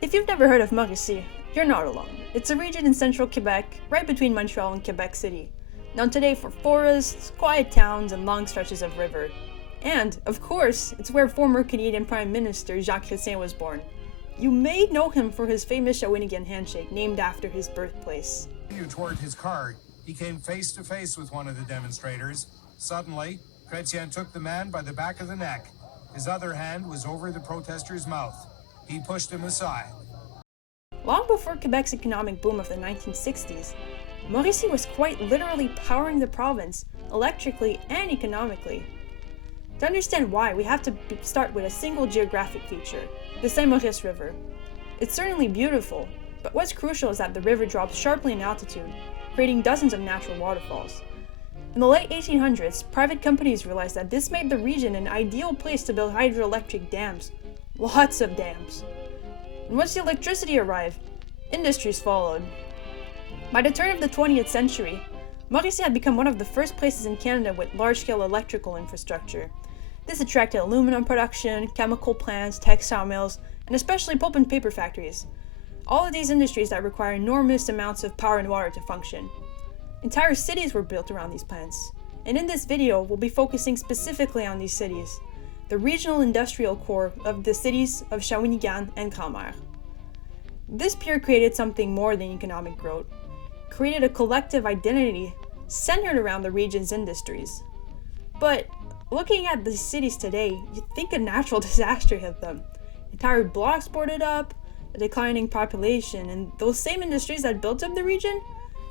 If you've never heard of Mauricie, you're not alone. It's a region in central Quebec, right between Montreal and Quebec City, known today for forests, quiet towns, and long stretches of river. And, of course, it's where former Canadian Prime Minister Jacques Chrétien was born. You may know him for his famous Shawinigan handshake, named after his birthplace. Toward his car, he came face to face with one of the demonstrators. Suddenly, Chrétien took the man by the back of the neck. His other hand was over the protester's mouth. He pushed him aside. Long before Quebec's economic boom of the 1960s, Mauricie was quite literally powering the province, electrically and economically. To understand why, we have to start with a single geographic feature, the Saint-Maurice River. It's certainly beautiful, but what's crucial is that the river drops sharply in altitude, creating dozens of natural waterfalls. In the late 1800s, private companies realized that this made the region an ideal place to build hydroelectric dams. Lots of dams. And once the electricity arrived, industries followed. By the turn of the 20th century, Mauricie had become one of the first places in Canada with large-scale electrical infrastructure. This attracted aluminum production, chemical plants, textile mills, and especially pulp and paper factories. All of these industries that require enormous amounts of power and water to function. Entire cities were built around these plants. And in this video, we'll be focusing specifically on these cities, the regional industrial core of the cities of Shawinigan and Grand-Mère. This period created something more than economic growth, created a collective identity centered around the region's industries. But looking at the cities today, you'd think a natural disaster hit them. Entire blocks boarded up, a declining population, and those same industries that built up the region?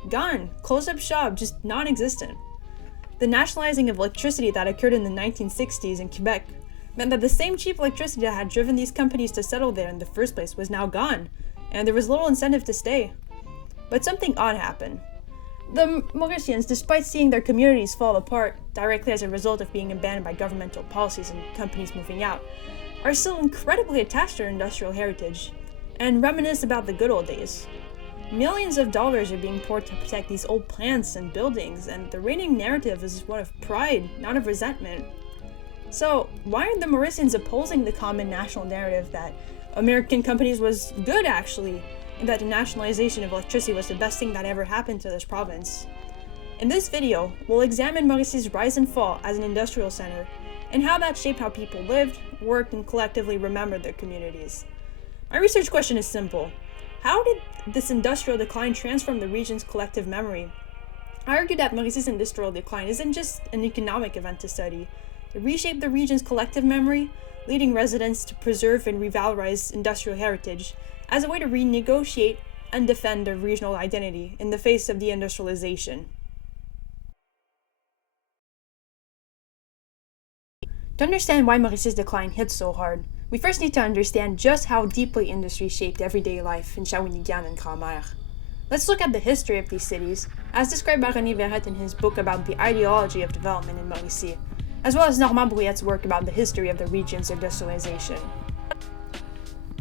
Gone, closed up shop, just non-existent. The nationalizing of electricity that occurred in the 1960s in Quebec meant that the same cheap electricity that had driven these companies to settle there in the first place was now gone, and there was little incentive to stay. But something odd happened. The Mauricians, despite seeing their communities fall apart directly as a result of being abandoned by governmental policies and companies moving out, are still incredibly attached to their industrial heritage and reminisce about the good old days. Millions of dollars are being poured to protect these old plants and buildings, and the reigning narrative is one of pride, not of resentment. So, why are the Mauricians opposing the common national narrative that American companies was good actually, and that the nationalization of electricity was the best thing that ever happened to this province? In this video, we'll examine Mauricie's rise and fall as an industrial center, and how that shaped how people lived, worked, and collectively remembered their communities. My research question is simple. How did this industrial decline transform the region's collective memory? I argue that Mauricie's industrial decline isn't just an economic event to study. It reshaped the region's collective memory, leading residents to preserve and revalorize industrial heritage as a way to renegotiate and defend their regional identity in the face of deindustrialization. To understand why Mauricie's decline hit so hard, we first need to understand just how deeply industry shaped everyday life in Shawinigan and Grand-Mère. Let's look at the history of these cities, as described by René Verrette in his book about the ideology of development in Mauricie, as well as Normand Brouillette's work about the history of the region's industrialization.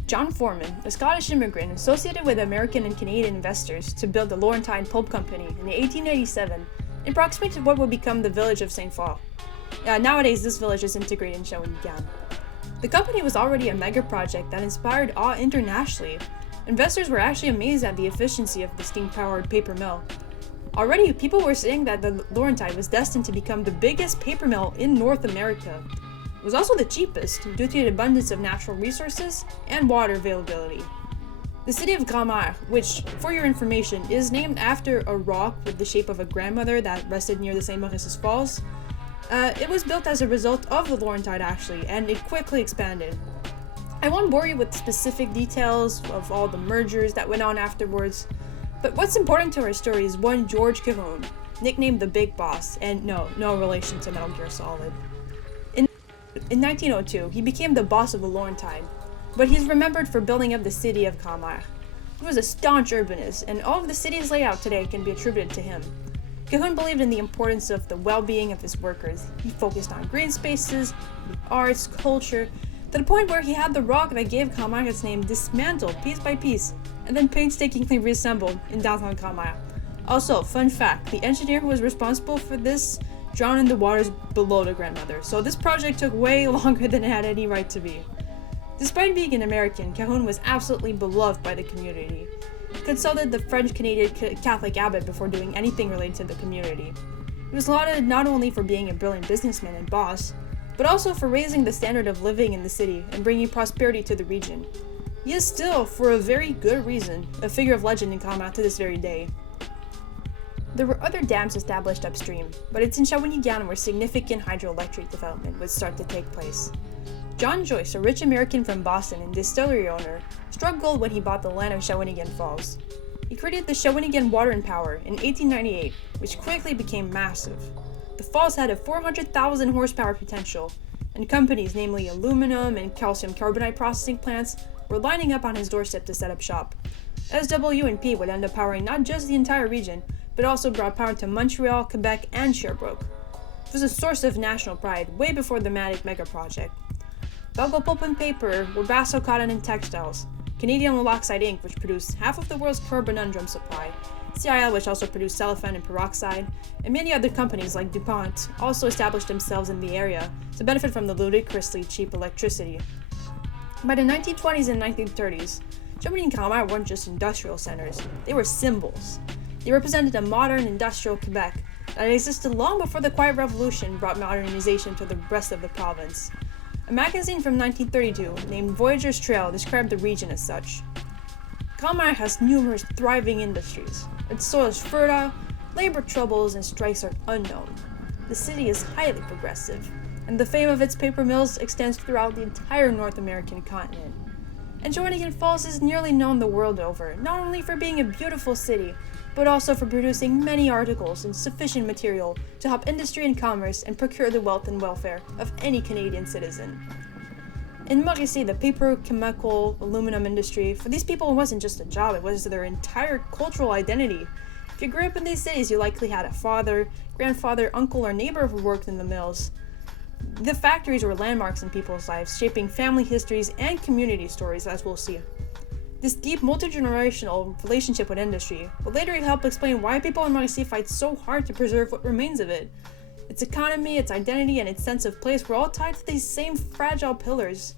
John Foreman, a Scottish immigrant associated with American and Canadian investors to build the Laurentide Pulp Company in 1887, in proximity to what would become the village of St. Fall. Nowadays, this village is integrated in Shawinigan. The company was already a mega project that inspired awe internationally. Investors were actually amazed at the efficiency of the steam-powered paper mill. Already, people were saying that the Laurentide was destined to become the biggest paper mill in North America. It was also the cheapest due to the abundance of natural resources and water availability. The city of Grand-Mère, which, for your information, is named after a rock with the shape of a grandmother that rested near the St. Maurice's Falls, it was built as a result of the Laurentide actually, and it quickly expanded. I won't bore you with specific details of all the mergers that went on afterwards, but what's important to our story is one George Caron, nicknamed the Big Boss, and no relation to Metal Gear Solid. In 1902, he became the boss of the Laurentide, but he's remembered for building up the city of Grand-Mère. He was a staunch urbanist, and all of the city's layout today can be attributed to him. Caron believed in the importance of the well-being of his workers. He focused on green spaces, arts, culture, to the point where he had the rock that gave Grand-Mère its name dismantled piece by piece, and then painstakingly reassembled in downtown Grand-Mère. Also, fun fact, the engineer who was responsible for this drowned in the waters below the grandmother, so this project took way longer than it had any right to be. Despite being an American, Cahoon was absolutely beloved by the community. He consulted the French-Canadian Catholic abbot before doing anything related to the community. He was lauded not only for being a brilliant businessman and boss, but also for raising the standard of living in the city and bringing prosperity to the region. He is still, for a very good reason, a figure of legend in Kama to this very day. There were other dams established upstream, but it's in Shawinigan where significant hydroelectric development would start to take place. John Joyce, a rich American from Boston and distillery owner, struck gold when he bought the land of Shawinigan Falls. He created the Shawinigan Water and Power in 1898, which quickly became massive. The falls had a 400,000 horsepower potential, and companies, namely aluminum and calcium carbonate processing plants, were lining up on his doorstep to set up shop. SW&P would end up powering not just the entire region, but also brought power to Montreal, Quebec, and Sherbrooke. It was a source of national pride way before the Matic mega project. Belgo Pulp and Paper, Webasto Cotton and Textiles, Canadian Loloxide Inc., which produced half of the world's carbonundrum supply, CIL, which also produced cellophane and peroxide, and many other companies like DuPont also established themselves in the area to benefit from the ludicrously cheap electricity. By the 1920s and 1930s, Shawinigan and Kama weren't just industrial centers, they were symbols. They represented a modern industrial Quebec that existed long before the Quiet Revolution brought modernization to the rest of the province. A magazine from 1932 named Voyager's Trail described the region as such. Kama has numerous thriving industries. Its soil is fertile, labor troubles and strikes are unknown. The city is highly progressive, and the fame of its paper mills extends throughout the entire North American continent. And Shawinigan Falls is nearly known the world over, not only for being a beautiful city, but also for producing many articles and sufficient material to help industry and commerce and procure the wealth and welfare of any Canadian citizen. In Mauricie, the paper, chemical, aluminum industry, for these people it wasn't just a job, it was their entire cultural identity. If you grew up in these cities, you likely had a father, grandfather, uncle, or neighbor who worked in the mills. The factories were landmarks in people's lives, shaping family histories and community stories, as we'll see. This deep, multi-generational relationship with industry will later help explain why people in Mauricie fight so hard to preserve what remains of it. Its economy, its identity, and its sense of place were all tied to these same fragile pillars.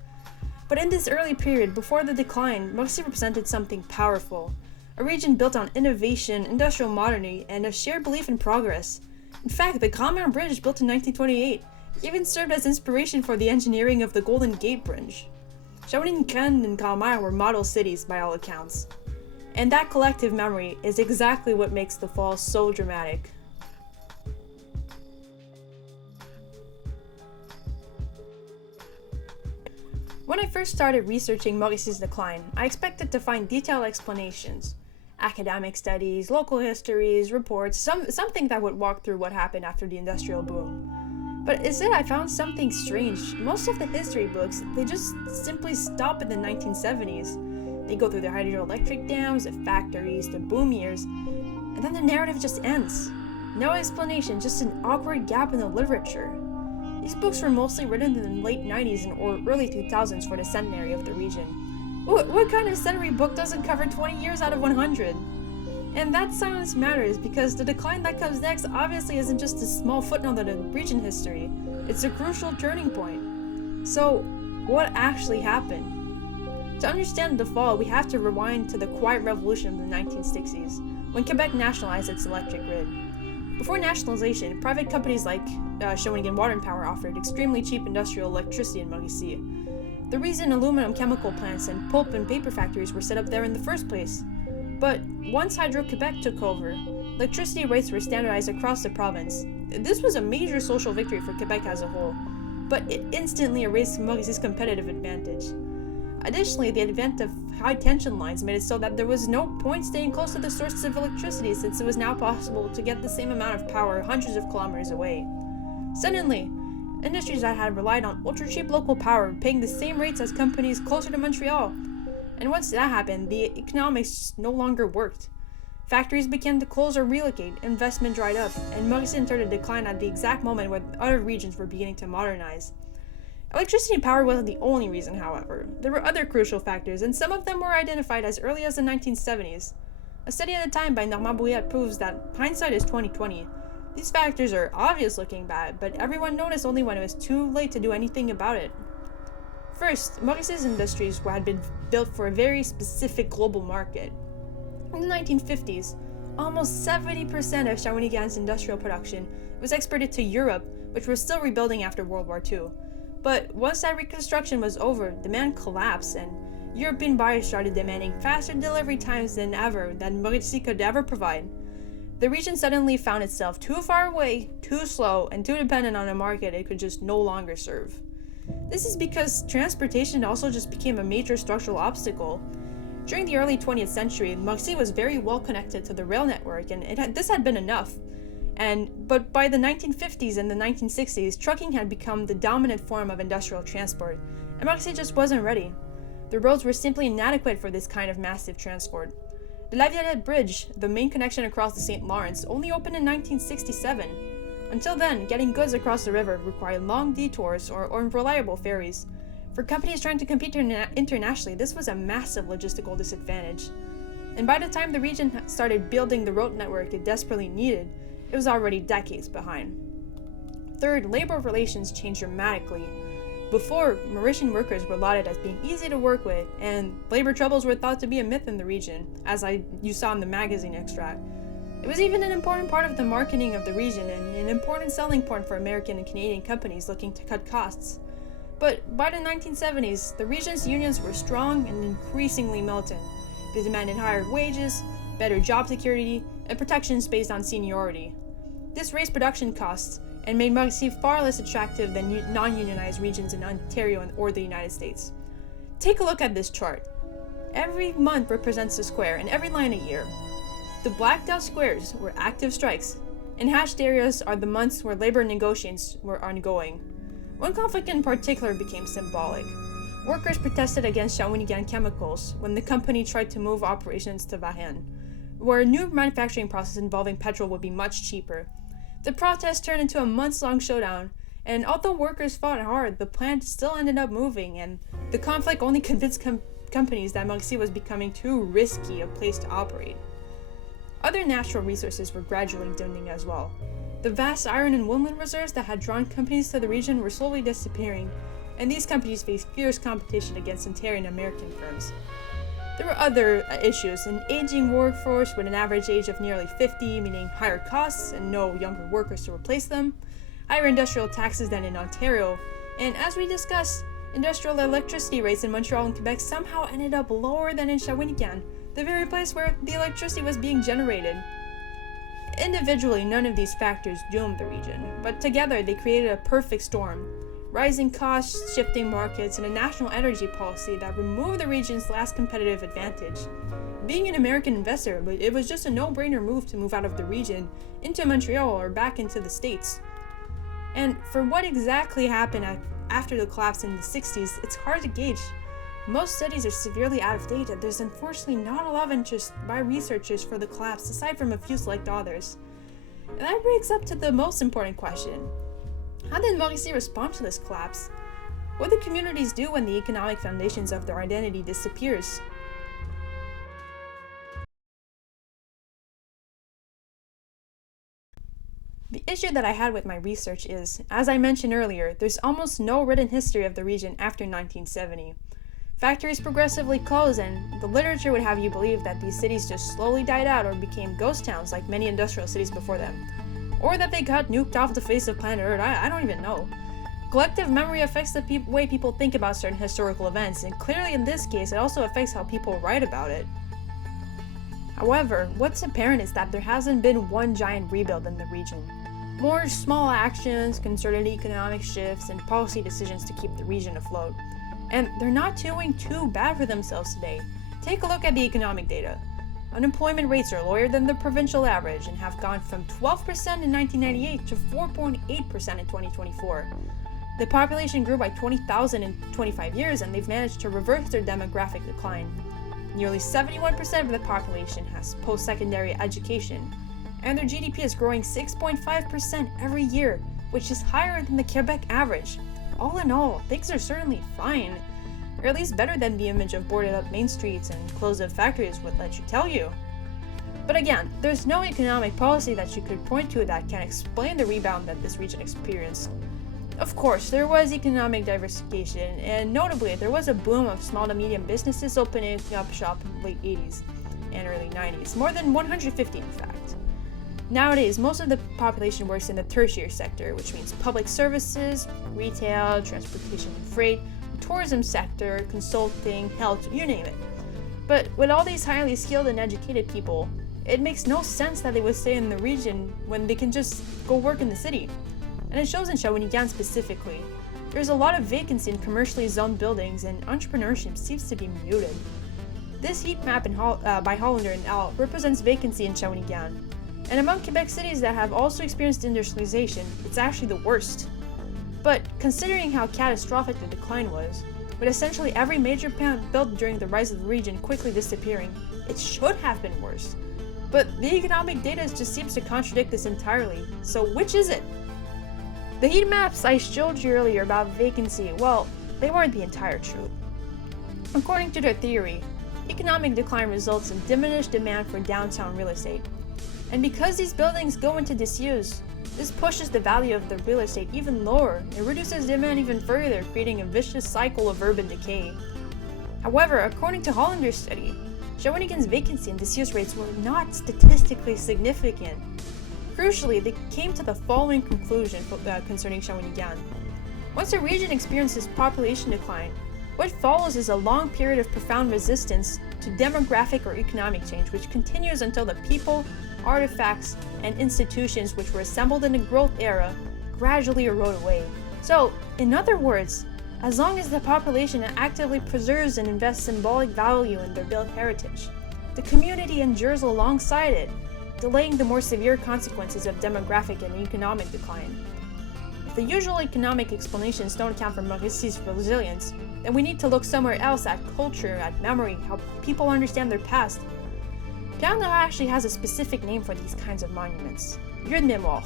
But in this early period, before the decline, Mauricie represented something powerful. A region built on innovation, industrial modernity, and a shared belief in progress. In fact, the Grand Bridge, built in 1928, even served as inspiration for the engineering of the Golden Gate Bridge. Shawinigan and Kama were model cities by all accounts. And that collective memory is exactly what makes the fall so dramatic. When I first started researching Mauricie's decline, I expected to find detailed explanations. Academic studies, local histories, reports, something that would walk through what happened after the industrial boom. But instead I found something strange. Most of the history books, they just simply stop in the 1970s. They go through the hydroelectric dams, the factories, the boom years, and then the narrative just ends. No explanation, just an awkward gap in the literature. These books were mostly written in the late 90s or early 2000s for the centenary of the region. What kind of centenary book doesn't cover 20 years out of 100? And that silence matters because the decline that comes next obviously isn't just a small footnote in the region history, it's a crucial turning point. So, what actually happened? To understand the fall, we have to rewind to the Quiet Revolution of the 1960s, when Quebec nationalized its electric grid. Before nationalization, private companies like Shawinigan Water and Power offered extremely cheap industrial electricity in Mauricie. The reason aluminum chemical plants and pulp and paper factories were set up there in the first place. But once Hydro-Quebec took over, electricity rates were standardized across the province. This was a major social victory for Quebec as a whole, but it instantly erased Mauricie's competitive advantage. Additionally, the advent of high-tension lines made it so that there was no point staying close to the sources of electricity since it was now possible to get the same amount of power hundreds of kilometers away. Suddenly, industries that had relied on ultra-cheap local power were paying the same rates as companies closer to Montreal. And once that happened, the economics just no longer worked. Factories began to close or relocate, investment dried up, and Mauricie entered a decline at the exact moment when other regions were beginning to modernize. Electricity and power wasn't the only reason, however. There were other crucial factors, and some of them were identified as early as the 1970s. A study at the time by Normand Brouillette proves that hindsight is 20/20. These factors are obvious looking bad, but everyone noticed only when it was too late to do anything about it. First, Maurice's industries had been built for a very specific global market. In the 1950s, almost 70% of Shawinigan's industrial production was exported to Europe, which was still rebuilding after World War II. But once that reconstruction was over, demand collapsed and European buyers started demanding faster delivery times than ever that Mauricie could ever provide. The region suddenly found itself too far away, too slow, and too dependent on a market it could just no longer serve. This is because transportation also just became a major structural obstacle. During the early 20th century, Mauricie was very well connected to the rail network, and this had been enough. But by the 1950s and the 1960s, trucking had become the dominant form of industrial transport, and Mauricie just wasn't ready. The roads were simply inadequate for this kind of massive transport. The La Violette Bridge, the main connection across the St. Lawrence, only opened in 1967. Until then, getting goods across the river required long detours or unreliable ferries. For companies trying to compete internationally, this was a massive logistical disadvantage. And by the time the region started building the road network it desperately needed, it was already decades behind. Third, labor relations changed dramatically. Before, Mauritian workers were lauded as being easy to work with, and labor troubles were thought to be a myth in the region, as you saw in the magazine extract. It was even an important part of the marketing of the region and an important selling point for American and Canadian companies looking to cut costs. But by the 1970s, the region's unions were strong and increasingly militant. They demanded higher wages, better job security, and protections based on seniority. This raised production costs and made Mauricie far less attractive than non-unionized regions in Ontario or the United States. Take a look at this chart. Every month represents a square and every line a year. The blacked out squares were active strikes, and hashed areas are the months where labor negotiations were ongoing. One conflict in particular became symbolic. Workers protested against Shawinigan Chemicals when the company tried to move operations to Varennes, where a new manufacturing process involving petrol would be much cheaper. The protest turned into a months-long showdown, and although workers fought hard, the plant still ended up moving, and the conflict only convinced companies that Mauricie was becoming too risky a place to operate. Other natural resources were gradually dwindling as well. The vast iron and woodland reserves that had drawn companies to the region were slowly disappearing, and these companies faced fierce competition against Ontario and American firms. There were other issues: an aging workforce with an average age of nearly 50, meaning higher costs and no younger workers to replace them, higher industrial taxes than in Ontario, and as we discussed, industrial electricity rates in Montreal and Quebec somehow ended up lower than in Shawinigan, the very place where the electricity was being generated. Individually, none of these factors doomed the region, but together they created a perfect storm. Rising costs, shifting markets, and a national energy policy that removed the region's last competitive advantage. Being an American investor, it was just a no-brainer move to move out of the region into Montreal or back into the States. And for what exactly happened after the collapse in the 60s, it's hard to gauge. Most studies are severely out of date, and there's unfortunately not a lot of interest by researchers for the collapse aside from a few select authors. And that brings up to the most important question. How did Mauricie respond to this collapse? What do communities do when the economic foundations of their identity disappears? The issue that I had with my research is, as I mentioned earlier, there's almost no written history of the region after 1970. Factories progressively closed, and the literature would have you believe that these cities just slowly died out or became ghost towns like many industrial cities before them. Or that they got nuked off the face of planet Earth, I don't even know. Collective memory affects the way people think about certain historical events, and clearly in this case it also affects how people write about it. However, what's apparent is that there hasn't been one giant rebuild in the region. More small actions, concerted economic shifts, and policy decisions to keep the region afloat. And they're not doing too bad for themselves today. Take a look at the economic data. Unemployment rates are lower than the provincial average and have gone from 12% in 1998 to 4.8% in 2024. The population grew by 20,000 in 25 years, and they've managed to reverse their demographic decline. Nearly 71% of the population has post-secondary education, and their GDP is growing 6.5% every year, which is higher than the Quebec average. All in all, things are certainly fine, or at least better than the image of boarded up main streets and closed up factories would let you tell you. But again, there's no economic policy that you could point to that can explain the rebound that this region experienced. Of course, there was economic diversification, and notably, there was a boom of small to medium businesses opening up shop in the late 80s and early 90s, more than 150 in fact. Nowadays, most of the population works in the tertiary sector, which means public services, retail, transportation and freight, tourism sector, consulting, health, you name it. But with all these highly skilled and educated people, it makes no sense that they would stay in the region when they can just go work in the city. And it shows in Shawinigan specifically. There's a lot of vacancy in commercially zoned buildings and entrepreneurship seems to be muted. This heat map by Hollander and Al represents vacancy in Shawinigan. And among Quebec cities that have also experienced industrialization, it's actually the worst. But considering how catastrophic the decline was, with essentially every major plant built during the rise of the region quickly disappearing, it should have been worse. But the economic data just seems to contradict this entirely. So which is it? The heat maps I showed you earlier about vacancy, well, they weren't the entire truth. According to their theory, economic decline results in diminished demand for downtown real estate. And because these buildings go into disuse, this pushes the value of the real estate even lower and reduces demand even further, creating a vicious cycle of urban decay. However, according to Hollander's study, Shawinigan's vacancy and disuse rates were not statistically significant. Crucially, they came to the following conclusion concerning Shawinigan. Once a region experiences population decline, what follows is a long period of profound resistance to demographic or economic change, which continues until the people, artifacts, and institutions which were assembled in the growth era gradually erode away. So, in other words, as long as the population actively preserves and invests symbolic value in their built heritage, the community endures alongside it, delaying the more severe consequences of demographic and economic decline. If the usual economic explanations don't account for Mauricie's resilience, then we need to look somewhere else at culture, at memory, how people understand their past. Pierre actually has a specific name for these kinds of monuments, lieux de mémoire.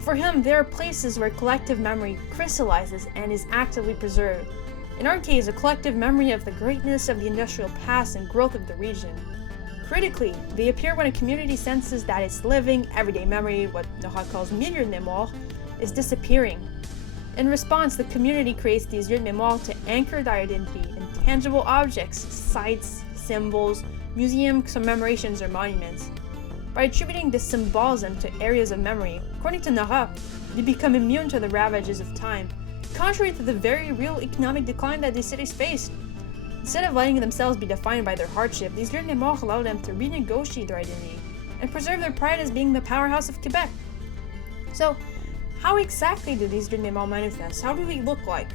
For him, they are places where collective memory crystallizes and is actively preserved. In our case, a collective memory of the greatness of the industrial past and growth of the region. Critically, they appear when a community senses that its living, everyday memory, what Nora calls milieu de mémoire, is disappearing. In response, the community creates these lieux de mémoire to anchor their identity in tangible objects, sites, symbols, museum commemorations, or monuments. By attributing this symbolism to areas of memory, according to Nora, they become immune to the ravages of time, contrary to the very real economic decline that these cities faced. Instead of letting themselves be defined by their hardship, these lieux de mémoire allow them to renegotiate their identity and preserve their pride as being the powerhouse of Quebec. So, how exactly do these lieux de mémoire manifest? How do they look like?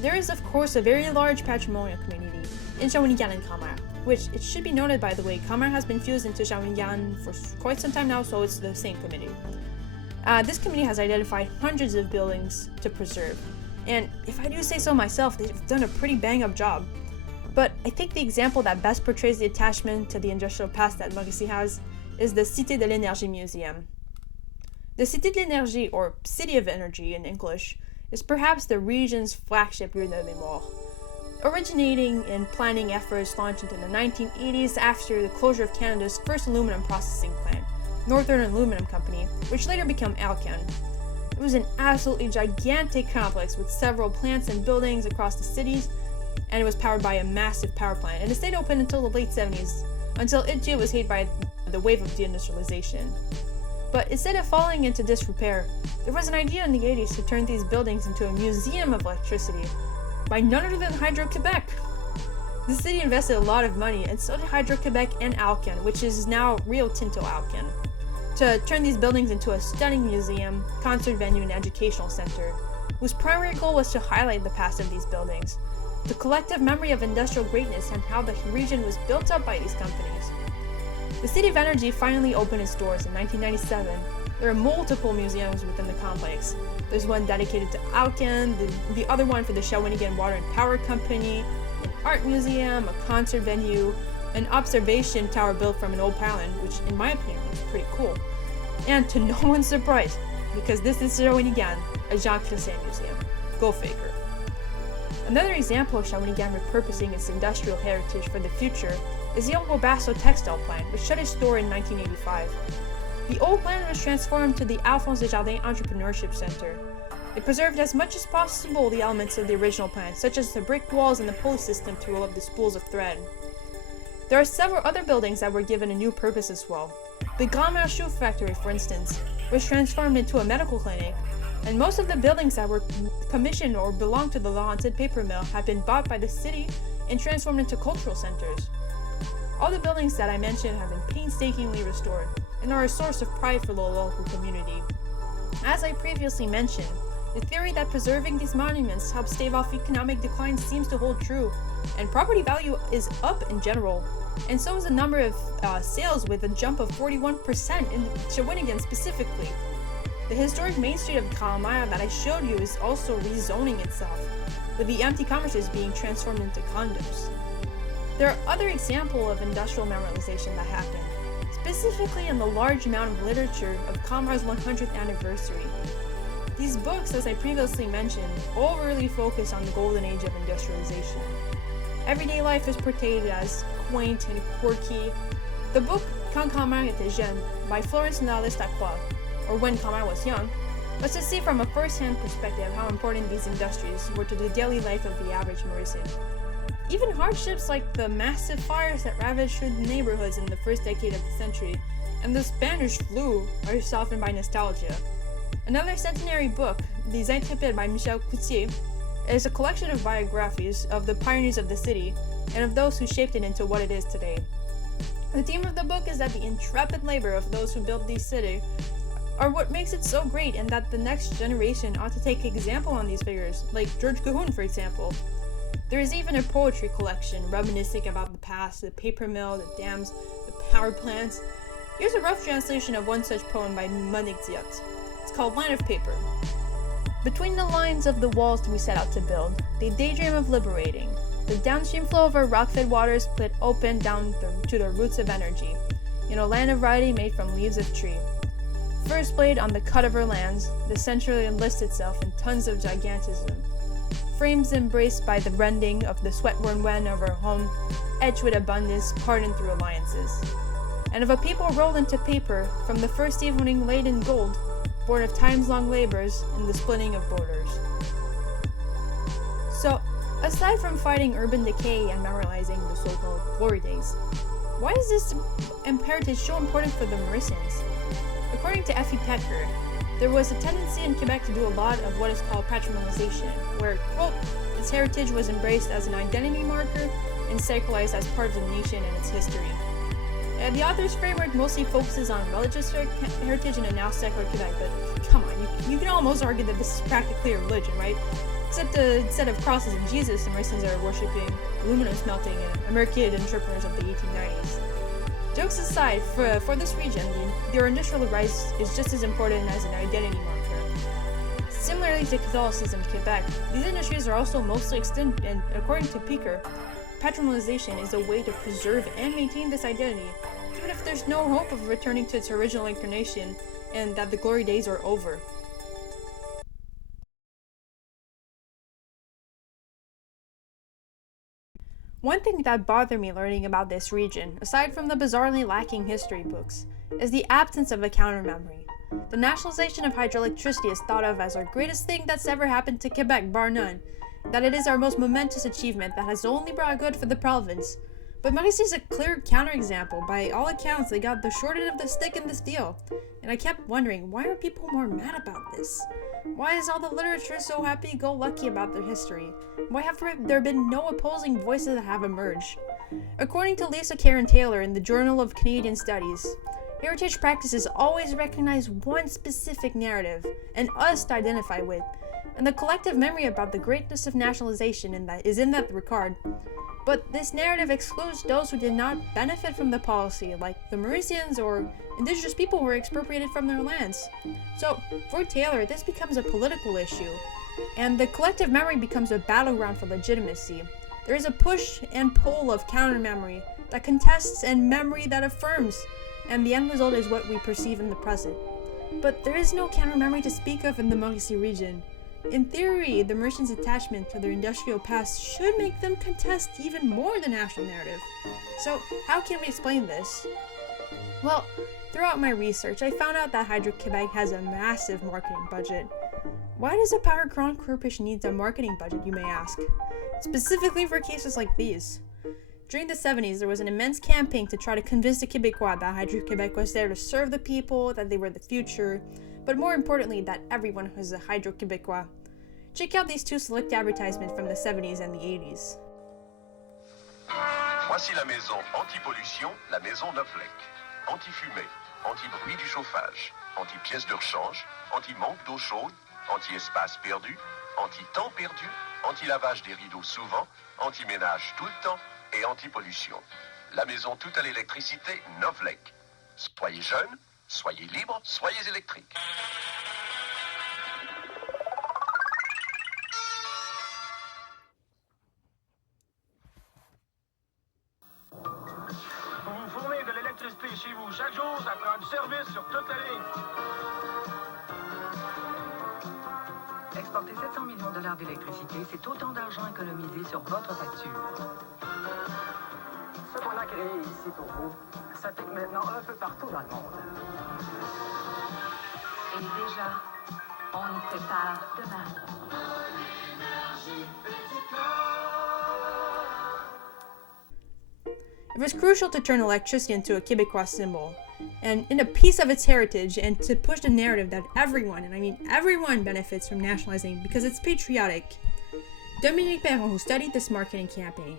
There is, of course, a very large patrimonial community in Shawinigan and Commer, which, it should be noted by the way, Commer has been fused into Shawinigan for quite some time now, so it's the same community. This community has identified hundreds of buildings to preserve, and if I do say so myself, they've done a pretty bang-up job. But I think the example that best portrays the attachment to the industrial past that Mauricie has is the Cité de l'Énergie Museum. The Cité de l'Énergie, or City of Energy in English, is perhaps the region's flagship lieu de mémoire. Originating in planning efforts launched into the 1980s after the closure of Canada's first aluminum processing plant, Northern Aluminum Company, which later became Alcan. It was an absolutely gigantic complex with several plants and buildings across the cities, and it was powered by a massive power plant, and it stayed open until the late 70s, until it too was hit by the wave of deindustrialization. But instead of falling into disrepair, there was an idea in the 80s to turn these buildings into a museum of electricity by none other than Hydro-Québec. The city invested a lot of money, and so did Hydro-Québec and Alcan, which is now Rio Tinto Alcan, to turn these buildings into a stunning museum, concert venue, and educational center, whose primary goal was to highlight the past of these buildings, the collective memory of industrial greatness and how the region was built up by these companies. The City of Energy finally opened its doors in 1997. There are multiple museums within the complex. There's one dedicated to Alcan, the other one for the Shawinigan Water and Power Company, an art museum, a concert venue, an observation tower built from an old pylon, which in my opinion was pretty cool. And to no one's surprise, because this is Shawinigan, a Jean Chrétien museum. Go figure. Another example of Shawinigan repurposing its industrial heritage for the future is the old Bobasso textile plant, which shut its door in 1985. The old plant was transformed to the Alphonse Desjardins Entrepreneurship Center, It preserved as much as possible the elements of the original plan, such as the brick walls and the pulley system to roll up the spools of thread. There are several other buildings that were given a new purpose as well. The Grand Shoe Factory, for instance, was transformed into a medical clinic, and most of the buildings that were commissioned or belonged to the Laurentide paper mill have been bought by the city and transformed into cultural centers. All the buildings that I mentioned have been painstakingly restored and are a source of pride for the local community. As I previously mentioned, the theory that preserving these monuments helps stave off economic decline seems to hold true, and property value is up in general, and so is the number of sales with a jump of 41% in Shawinigan specifically. The historic main street of Kalamaya that I showed you is also rezoning itself, with the empty commerces being transformed into condos. There are other examples of industrial memorialization that happened, specifically in the large amount of literature of Kalamara's 100th anniversary. These books, as I previously mentioned, all really focus on the golden age of industrialization. Everyday life is portrayed as quaint and quirky. The book Quand Kalamar était jeune by Florence Nalles-Lacroix, or When Kalamar Was Young, lets us see from a first-hand perspective how important these industries were to the daily life of the average Mauritian. Even hardships like the massive fires that ravaged through the neighborhoods in the first decade of the century and the Spanish flu are softened by nostalgia. Another centenary book, Les Intrépides by Michel Coutier, is a collection of biographies of the pioneers of the city and of those who shaped it into what it is today. The theme of the book is that the intrepid labor of those who built these cities are what makes it so great, and that the next generation ought to take example on these figures, like George Cahoon, for example. There is even a poetry collection reminiscing about the past, the paper mill, the dams, the power plants. Here's a rough translation of one such poem by Monique Diot. It's called Line of Paper. Between the lines of the walls we set out to build, they daydream of liberating. The downstream flow of our rock-fed waters split open down to the roots of energy, in a land of variety made from leaves of tree. First blade on the cut of our lands, the century enlists itself in tons of gigantism. Frames embraced by the rending of the sweat-worn wen of our home, etched with abundance, pardoned through alliances. And of a people rolled into paper, from the first evening laid in gold, born of times-long labors in the splitting of borders. So, aside from fighting urban decay and memorializing the so-called glory days, why is this heritage so important for the Mauritians? According to Effie Pecker, there was a tendency in Quebec to do a lot of what is called patrimonialization, where, quote, its heritage was embraced as an identity marker and sacralized as part of the nation and its history. The author's framework mostly focuses on religious heritage in a now secular Quebec, but come on, you can almost argue that this is practically a religion, right? Except instead of crosses and Jesus, the Mauritians are worshipping aluminum smelting and American entrepreneurs of the 1890s. Jokes aside, for this region, their industrial rise is just as important as an identity marker. Similarly to Catholicism in Quebec, these industries are also mostly extinct, and according to Pecker, patrimonialization is a way to preserve and maintain this identity, even if there's no hope of returning to its original incarnation and that the glory days are over. One thing that bothered me learning about this region, aside from the bizarrely lacking history books, is the absence of a counter-memory. The nationalization of hydroelectricity is thought of as our greatest thing that's ever happened to Quebec, bar none, that it is our most momentous achievement that has only brought good for the province. But Mauricie is a clear counterexample. By all accounts, they got the short end of the stick in this deal. And I kept wondering, why are people more mad about this? Why is all the literature so happy-go-lucky about their history? Why have there been no opposing voices that have emerged? According to Lisa Karen Taylor in the Journal of Canadian Studies, heritage practices always recognize one specific narrative, and us to identify with, and the collective memory about the greatness of nationalization is in that regard. But this narrative excludes those who did not benefit from the policy, like the Mauritians or indigenous people who were expropriated from their lands. So, for Taylor, this becomes a political issue, and the collective memory becomes a battleground for legitimacy. There is a push and pull of counter-memory that contests and memory that affirms, and the end result is what we perceive in the present. But there is no counter-memory to speak of in the Mauricie region. In theory, the Mauritians' attachment to their industrial past should make them contest even more the national narrative. So, how can we explain this? Well, throughout my research, I found out that Hydro-Quebec has a massive marketing budget. Why does a Power Crown Corporation need a marketing budget, you may ask? Specifically for cases like these. During the 70s, there was an immense campaign to try to convince the Québécois that Hydro-Québec was there to serve the people, that they were the future, but more importantly, that everyone was a Hydro-Québécois. Check out these two select advertisements from the 70s and the 80s. Voici la maison anti-pollution, la maison Neuflec. Anti-fumée, anti-bruit du chauffage, anti-pièces de rechange, anti-manque d'eau chaude, anti-espace perdu, anti-temps perdu, anti-lavage des rideaux souvent, anti-ménage tout le temps et anti-pollution. La maison toute à l'électricité Neuflec. Soyez jeunes, soyez libres, soyez électriques. Pour vous fournir de l'électricité chez vous chaque jour, ça prend du service sur toute la ligne. Exporter 700 millions de dollars d'électricité, c'est autant d'argent économisé sur votre facture. Ce qu'on a créé ici pour vous s'applique maintenant un peu partout dans le monde. Et déjà, on y prépare demain. It was crucial to turn electricity into a Québécois symbol, and in a piece of its heritage, and to push the narrative that everyone, and I mean everyone, benefits from nationalizing because it's patriotic. Dominique Perron, who studied this marketing campaign,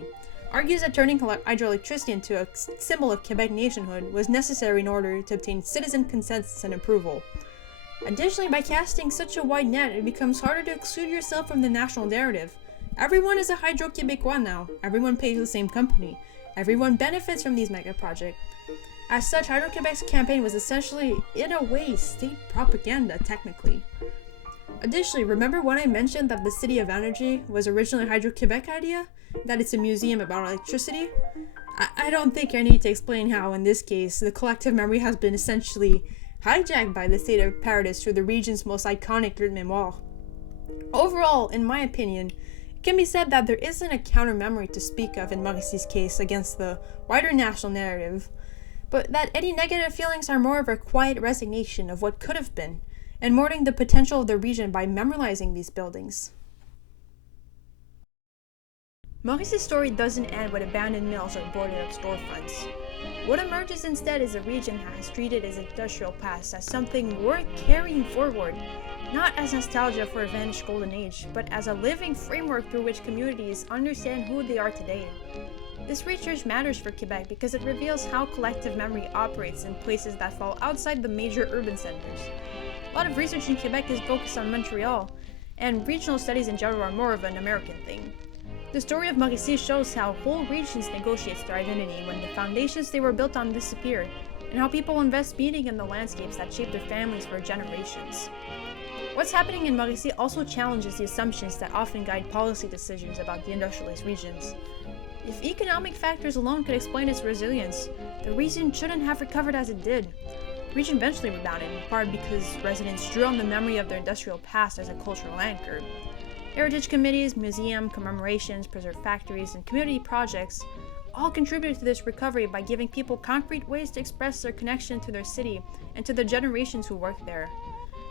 argues that turning hydroelectricity into a symbol of Quebec nationhood was necessary in order to obtain citizen consensus and approval. Additionally, by casting such a wide net, it becomes harder to exclude yourself from the national narrative. Everyone is a Hydro-Québécois now. Everyone pays the same company. Everyone benefits from these mega projects. As such, Hydro-Québec's campaign was essentially, in a way, state propaganda, technically. Additionally, remember when I mentioned that the City of Energy was originally a Hydro-Québec idea? That it's a museum about electricity? I don't think I need to explain how, in this case, the collective memory has been essentially hijacked by the state apparatus through the region's most iconic lieu de mémoire. Overall, in my opinion, it can be said that there isn't a counter-memory to speak of in Mauricie's case against the wider national narrative, but that any negative feelings are more of a quiet resignation of what could have been, and mourning the potential of the region by memorializing these buildings. Mauricie's story doesn't end with abandoned mills or boarded-up storefronts. What emerges instead is a region that has treated its industrial past as something worth carrying forward, not as nostalgia for a vanished golden age, but as a living framework through which communities understand who they are today. This research matters for Quebec because it reveals how collective memory operates in places that fall outside the major urban centers. A lot of research in Quebec is focused on Montreal, and regional studies in general are more of an American thing. The story of Mauricie shows how whole regions negotiate their identity when the foundations they were built on disappear, and how people invest meaning in the landscapes that shape their families for generations. What's happening in Mauricie also challenges the assumptions that often guide policy decisions about the industrialized regions. If economic factors alone could explain its resilience, the region shouldn't have recovered as it did. The region eventually rebounded, in part because residents drew on the memory of their industrial past as a cultural anchor. Heritage committees, museum commemorations, preserved factories, and community projects all contributed to this recovery by giving people concrete ways to express their connection to their city and to the generations who work there.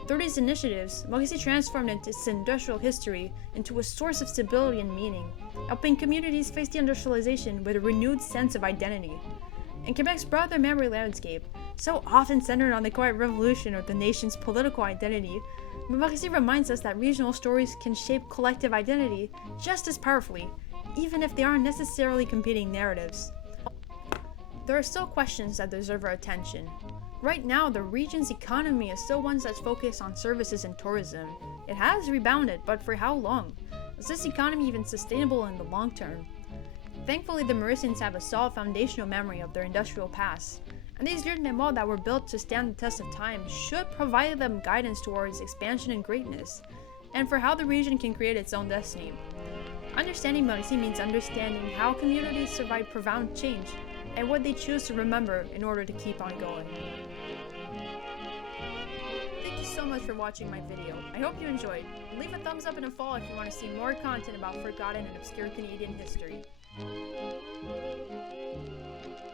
Through these initiatives, Mauricie transformed its industrial history into a source of stability and meaning, helping communities face the industrialization with a renewed sense of identity. In Quebec's broader memory landscape, so often centered on the Quiet Revolution or the nation's political identity, Mauricie reminds us that regional stories can shape collective identity just as powerfully, even if they aren't necessarily competing narratives. There are still questions that deserve our attention. Right now, the region's economy is still one that's focused on services and tourism. It has rebounded, but for how long? Is this economy even sustainable in the long term? Thankfully, the Mauricians have a solid foundational memory of their industrial past, and these lieux de mémoire that were built to stand the test of time should provide them guidance towards expansion and greatness, and for how the region can create its own destiny. Understanding Mauricie means understanding how communities survive profound change, and what they choose to remember in order to keep on going. Thank you so much for watching my video. I hope you enjoyed. Leave a thumbs up and a follow if you want to see more content about forgotten and obscure Canadian history.